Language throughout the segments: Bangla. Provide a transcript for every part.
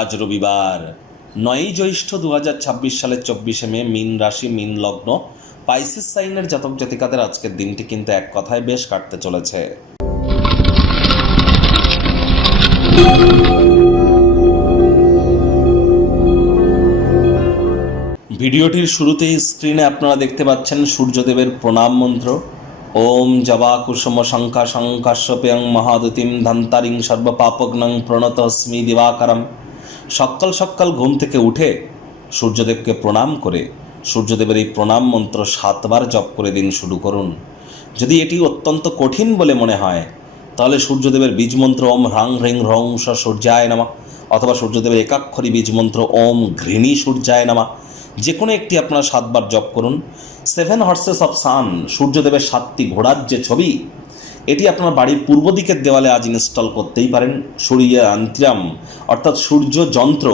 আজ রবিবার ৯ই জ্যৈষ্ঠ ২০২৬ সালের ২৪শে মে, মীন রাশি, মীন লগ্ন, পাইসিস সাইনের জাতক জাতিকাদের আজকের দিনটি কিন্তু এক কথায় বেশ কাটতে চলেছে। ভিডিওটির শুরুতেই স্ক্রিনে আপনারা দেখতে পাচ্ছেন সূর্যদেবের প্রণাম মন্ত্র। ওম জবা কুসুম শঙ্কা শঙ্কাশ্যপেয়ং মহাদুতিম ধন্তারিং সর্বপাপগ্নং প্রণতস্মি দিবাকরম। সকাল সকাল ঘুম থেকে উঠে সূর্যদেবকে প্রণাম করে সূর্যদেবের এই প্রণাম মন্ত্র ৭ বার জপ করে দিন শুরু করুন। যদি এটি অত্যন্ত কঠিন বলে মনে হয় তাহলে সূর্যদেবের বীজ মন্ত্র ওম হ্রাং হ্রিং হ্রং স সূর্যায় নমঃ, অথবা সূর্যদেবের একাক্ষরী বীজ মন্ত্র ওম ঘৃণী সূর্যায় নমঃ, যে কোনো একটি আপনারা ৭ বার জপ করুন। 7 হর্সেস অফ সান, সূর্যদেবের 7টি ঘোড়ার যে ছবি, এটি আপনার বাড়ির পূর্ব দিকের দেওয়ালে আজ ইনস্টল করতেই পারেন। সূর্য আন্ত্রাম অর্থাৎ সূর্য যন্ত্র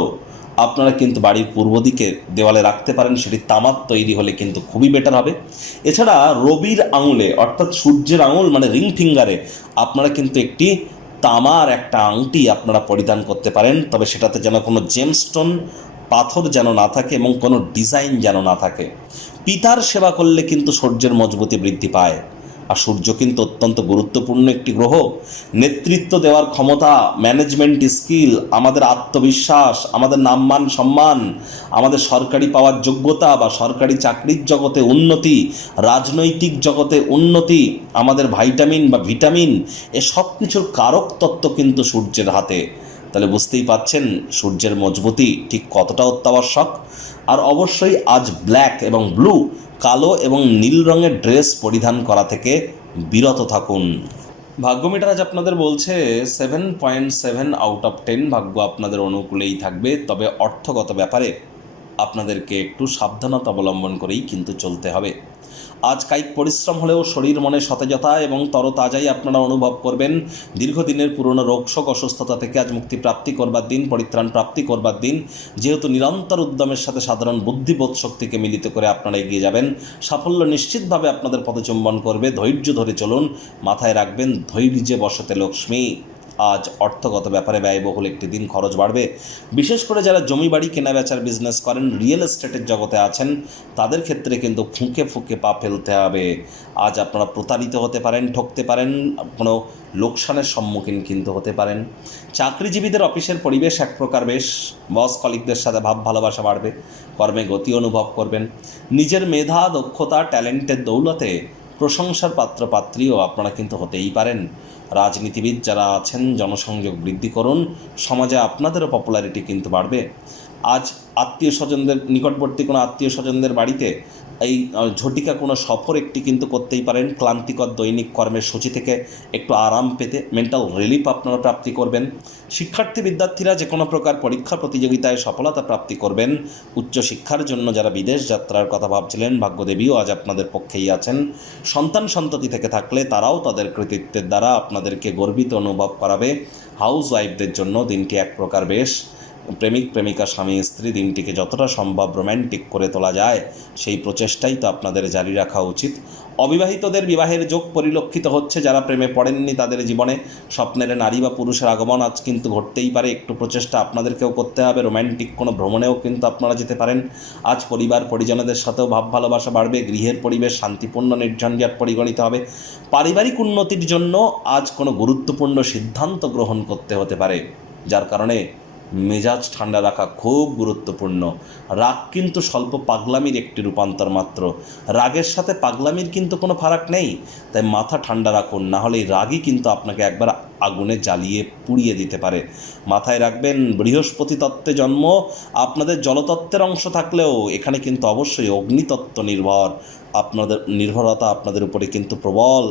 আপনারা কিন্তু বাড়ির পূর্ব দিকে দেওয়ালে রাখতে পারেন, সেটি তামার তৈরি হলে কিন্তু খুবই বেটার হবে। এছাড়া রবির আঙুলে অর্থাৎ সূর্যের আঙুল মানে রিং ফিঙ্গারে আপনারা কিন্তু একটি তামার একটা আংটি আপনারা পরিধান করতে পারেন, তবে সেটাতে যেন কোনো জেমস্টোন পাথর যেন না থাকে এবং কোনো ডিজাইন যেন না থাকে। পিতার সেবা করলে কিন্তু সূর্যের মজবুতি বৃদ্ধি পায়, আর সূর্য কিন্তু অত্যন্ত গুরুত্বপূর্ণ একটি গ্রহ। নেতৃত্ব দেওয়ার ক্ষমতা, ম্যানেজমেন্ট স্কিল, আমাদের আত্মবিশ্বাস, আমাদের নামমান সম্মান, আমাদের সরকারি পাওয়ার যোগ্যতা বা সরকারি চাকরির জগতে উন্নতি, রাজনৈতিক জগতে উন্নতি, আমাদের ভাইটামিন বা ভিটামিন, এ সব কিছুর কারক তত্ত্ব কিন্তু সূর্যের হাতে। তাহলে বুঝতেই পাচ্ছেন সূর্যের মজবুতি ঠিক কতটা অত্যাবশ্যক। আর অবশ্যই আজ ব্ল্যাক এবং ব্লু, কালো এবং নীল রঙের ড্রেস পরিধান করা থেকে বিরত থাকুন। ভাগ্য মিটার আজ আপনাদের বলছে 7.7 আউট অফ 10 ভাগ্য আপনাদের অনুকূলেই থাকবে, তবে অর্থগত ব্যাপারে আপনাদেরকে একটু সাবধানতা অবলম্বন করেই কিন্তু চলতে হবে। আজ কায়িক পরিশ্রম হলেও শরীর মনে সতেজতা এবং তরতাজাই আপনারা অনুভব করবেন। দীর্ঘদিনের পুরনো রোগশোক অসুস্থতা থেকে আজ মুক্তি প্রাপ্তি করবার দিন, পরিত্রাণ প্রাপ্তি করবার দিন। যেহেতু নিরন্তর উদ্যমের সাথে সাধারণ বুদ্ধিবোধ শক্তিকে মিলিত করে আপনারা এগিয়ে যাবেন, সাফল্য নিশ্চিতভাবে আপনাদের পদচুম্বন করবে। ধৈর্য ধরে চলুন, মাথায় রাখবেন ধৈর্যে বসতে লক্ষ্মী। আজ অর্থগত ব্যাপারে ব্যয়বহুল একটি দিন, খরচ বাড়বে। বিশেষ করে যারা জমি বাড়ি কেনা বেচার বিজনেস করেন, রিয়েল এস্টেটের জগতে আছেন, তাদের ক্ষেত্রে কিন্তু ফুঁকে ফুঁকে পা ফেলতে হবে। আজ আপনারা প্রতারিত হতে পারেন, ঠকতে পারেন, কোনো লোকসানের সম্মুখীন কিন্তু হতে পারেন। চাকরিজীবীদের অফিসের পরিবেশ এক প্রকার বেশ, বস কলিগদের সাথে ভাব ভালোবাসা বাড়বে, কর্মে গতি অনুভব করবেন। নিজের মেধা, দক্ষতা, ট্যালেন্টের দৌলতে প্রশংসার পাত্রপাত্রীও আপনারা কিন্তু হতেই পারেন। রাজনীতিবিদ যারা আছেন, জনসংযোগ বৃদ্ধি করুন, সমাজে আপনাদেরও পপুলারিটি কিন্তু বাড়বে। আজ আত্মীয় স্বজনদের, নিকটবর্তী কোনো আত্মীয় স্বজনদের বাড়িতে এই ঝটিকা কোনো সফর একটি কিন্তু করতেই পারেন। ক্লান্তিকর দৈনিক কর্মের সূচি থেকে একটু আরাম পেতে মেন্টাল রিলিফ আপনারা প্রাপ্তি করবেন। শিক্ষার্থী বিদ্যার্থীরা যে কোনো প্রকার পরীক্ষা প্রতিযোগিতায় সফলতা প্রাপ্তি করবেন। উচ্চশিক্ষার জন্য যারা বিদেশ যাত্রার কথা ভাবছিলেন, ভাগ্যদেবীও আজ আপনাদের পক্ষেই আছেন। সন্তান সন্ততি থেকে থাকলে তারাও তাদের কৃতিত্বের দ্বারা আপনাদেরকে গর্বিত অনুভব করাবে। হাউস ওয়াইফদের জন্য দিনটি এক প্রকার বেশ। প্রেমিক প্রেমিকা, স্বামী স্ত্রী দিনটিকে যতটা সম্ভব রোম্যান্টিক করে তোলা যায় সেই প্রচেষ্টাই তো আপনাদের জারি রাখা উচিত। অবিবাহিতদের বিবাহের যোগ পরিলক্ষিত হচ্ছে। যারা প্রেমে পড়েননি তাদের জীবনে স্বপ্নের নারী বা পুরুষের আগমন আজ কিন্তু ঘটতেই পারে। একটু প্রচেষ্টা আপনাদেরকেও করতে হবে। রোম্যান্টিক কোনো ভ্রমণেও কিন্তু আপনারা যেতে পারেন। আজ পরিবার পরিজনদের সাথেও ভাব ভালোবাসা বাড়বে। গৃহের পরিবেশ শান্তিপূর্ণ নির্ঝঞ্ঝাট পরিগণিত হবে। পারিবারিক উন্নতির জন্য আজ কোনো গুরুত্বপূর্ণ সিদ্ধান্ত গ্রহণ করতে হতে পারে, যার কারণে মেজাজ ঠান্ডা রাখা খুব গুরুত্বপূর্ণ। রাগ কিন্তু স্বল্প পাগলামির একটি রূপান্তর মাত্র। রাগের সাথে পাগলামির কিন্তু কোনো ফারাক নেই, তাই মাথা ঠান্ডা রাখুন, না হলে এই রাগই কিন্তু আপনাকে একবার আগুনে জ্বালিয়ে পুড়িয়ে দিতে পারে। মাথায় রাখবেন বৃহস্পতি তত্ত্বে জন্ম, আপনাদের জলতত্ত্বের অংশ থাকলেও এখানে কিন্তু অবশ্যই অগ্নিতত্ত্ব নির্ভর। আপনাদের নির্ভরতা আপনাদের উপরে কিন্তু প্রবল।